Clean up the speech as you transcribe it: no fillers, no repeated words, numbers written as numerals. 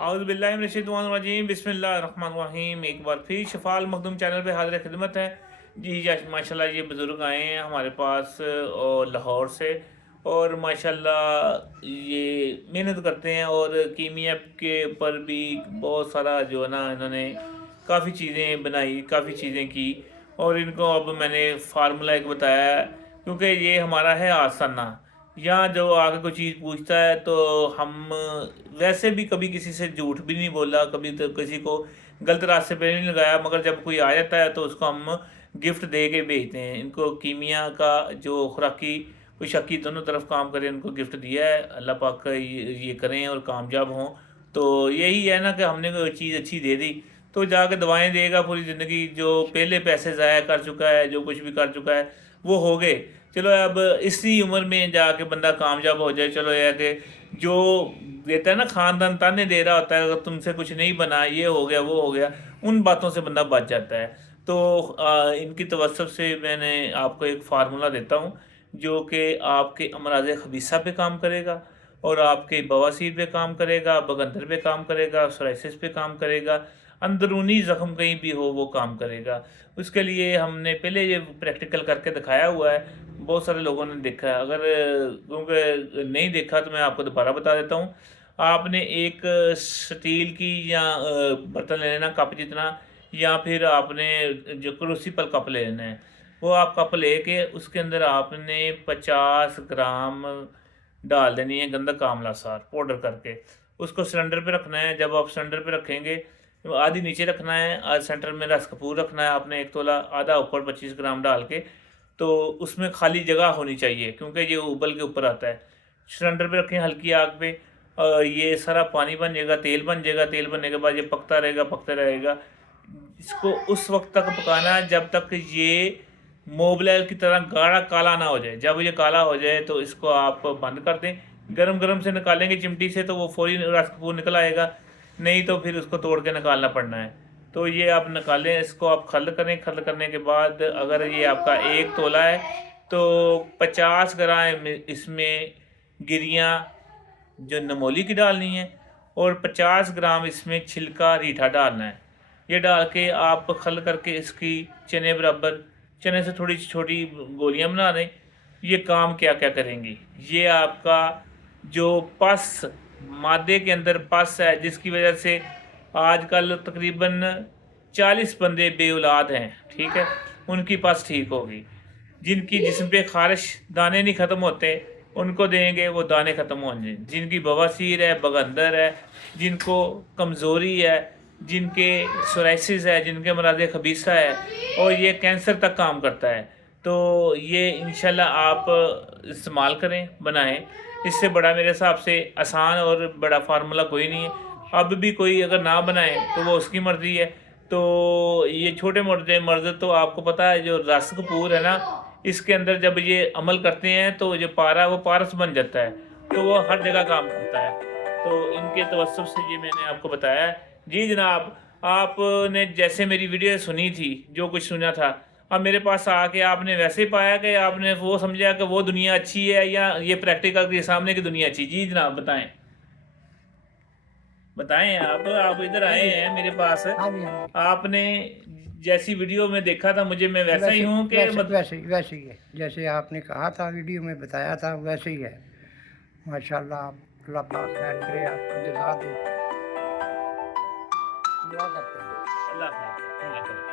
औज़ुबिल्लाहिमिनश्शैतानिर्रजीम बिस्मिल्लाहिर्रहमानिर्रहीम। एक बार फिर शफ़ाल मखदूम चैनल पे हाज़िर खिदमत है जी। माशाल्लाह ये बुज़ुर्ग आए हैं हमारे पास और लाहौर से, और माशाल्लाह ये मेहनत करते हैं और कीमिया के ऊपर भी बहुत सारा जो है ना इन्होंने काफ़ी चीज़ें बनाई, काफ़ी चीज़ें की। और इनको अब मैंने फार्मूला एक बताया है, क्योंकि ये हमारा है आसना। यहाँ जो आके कोई चीज़ पूछता है तो हम वैसे भी कभी किसी से झूठ भी नहीं बोला, कभी तो किसी को गलत रास्ते पे नहीं लगाया, मगर जब कोई आ जाता है तो उसको हम गिफ्ट दे के भेजते हैं। इनको कीमिया का जो खुराकी कोई शक्की दोनों तरफ काम करे, उनको गिफ्ट दिया है। अल्लाह पाक का ये करें और कामयाब हों। तो यही है ना कि हमने कोई चीज़ अच्छी दे दी तो जाके दवाएं देगा पूरी ज़िंदगी। जो पहले पैसे ज़ाया कर चुका है, जो कुछ भी कर चुका है, वो हो गए। चलो अब इसी उम्र में जाके बंदा कामयाब हो जाए। चलो यह है कि जो देता है ना खानदान ताने दे रहा होता है, अगर तुमसे कुछ नहीं बना, ये हो गया वो हो गया, उन बातों से बंदा बच जाता है। तो इनकी तवज्जो से मैंने आपको एक फार्मूला देता हूँ जो कि आपके अमराज खबीसा पे काम करेगा, और आपके बवासीर पे काम करेगा, बगंदर पे काम करेगा, सोराइसिस पे काम करेगा, अंदरूनी ज़ख्म कहीं भी हो वो काम करेगा। उसके लिए हमने पहले ये प्रैक्टिकल करके दिखाया हुआ है, बहुत सारे लोगों ने देखा है। अगर क्योंकि नहीं देखा तो मैं आपको दोबारा बता देता हूँ। आपने एक स्टील की या बर्तन ले लेना कप जितना, या फिर आपने जो क्रूसिबल कप ले लेना है। वो आप कप लेके उसके अंदर आपने 50 ग्राम डाल देनी है गंधक आंवला सार पाउडर करके। उसको सिलेंडर पे रखना है। जब आप सिलेंडर पे रखेंगे तो आधी नीचे रखना है, सेंटर में रस कपूर रखना है आपने 1 तोला, आधा ऊपर 25 ग्राम डाल के। तो उसमें खाली जगह होनी चाहिए क्योंकि ये उबल के ऊपर आता है। सिलेंडर पे रखें हल्की आग पे, ये सारा पानी बन जाएगा, तेल बन जाएगा। तेल बनने के बाद ये पकता रहेगा। इसको उस वक्त तक पकाना है जब तक ये मोबलाइल की तरह गाढ़ा काला ना हो जाए। जब ये काला हो जाए तो इसको आप बंद कर दें। गरम गरम से निकालेंगे चिमटी से तो वो फौरी रस कपूर निकल आएगा, नहीं तो फिर उसको तोड़ के निकालना पड़ना है। तो ये आप निकालें, इसको आप खल करें। खल करने के बाद अगर ये आपका 1 तोला है तो 50 ग्राम इसमें गिरियाँ जो नमोली की डालनी है, और 50 ग्राम इसमें छिलका रीठा डालना है। ये डाल के आप खल करके इसकी चने बराबर, चने से थोड़ी छोटी गोलियां बना दें। ये काम क्या क्या करेंगी, ये आपका जो पस मादे के अंदर पस है जिसकी वजह से आजकल तकरीबन 40 बंदे बेऔलाद हैं, ठीक है, उनकी पस ठीक होगी। जिनकी जिस्म पे खारिश दाने नहीं ख़त्म होते उनको देंगे, वो दाने ख़त्म होंगे। जिनकी बवासीर है, बगंदर है, जिनको कमज़ोरी है, जिनके सोराइसिस है, जिनके मराज़ खबीसा है, और ये कैंसर तक काम करता है। तो ये इंशाल्लाह आप इस्तेमाल करें, बनाएं। इससे बड़ा मेरे हिसाब से आसान और बड़ा फार्मूला कोई नहीं है। अब भी कोई अगर ना बनाए तो वो उसकी मर्ज़ी है। तो ये छोटे मोटे मर्ज़ तो आपको पता है, जो रस कपूर है ना, इसके अंदर जब ये अमल करते हैं तो जो पारा वो पारस बन जाता है, तो वो हर जगह काम करता है। तो इनके तवज्जुह से ये मैंने आपको बताया है। जी जनाब, आपने जैसे मेरी वीडियो सुनी थी, जो कुछ सुना था, अब मेरे पास आके आपने वैसे ही पाया कि आपने वो समझा कि वो दुनिया अच्छी है या ये प्रैक्टिकल के सामने की दुनिया अच्छी? जी जनाब बताएं, बताएं। आप इधर हाँ आए जी, हैं मेरे पास, हाँ जी, हाँ जी। आपने जैसी वीडियो में देखा था मुझे, मैं वैसा ही वैसे हूँ कि वैसे वैसे ही वैसे ही है, जैसे आपने कहा था वीडियो में बताया था वैसे ही है। माशाअल्लाह, आप अल्लाह पाक खैर करे, आपको जज़ा दे। दुआ करते हैं। अल्लाह हाफ़िज़।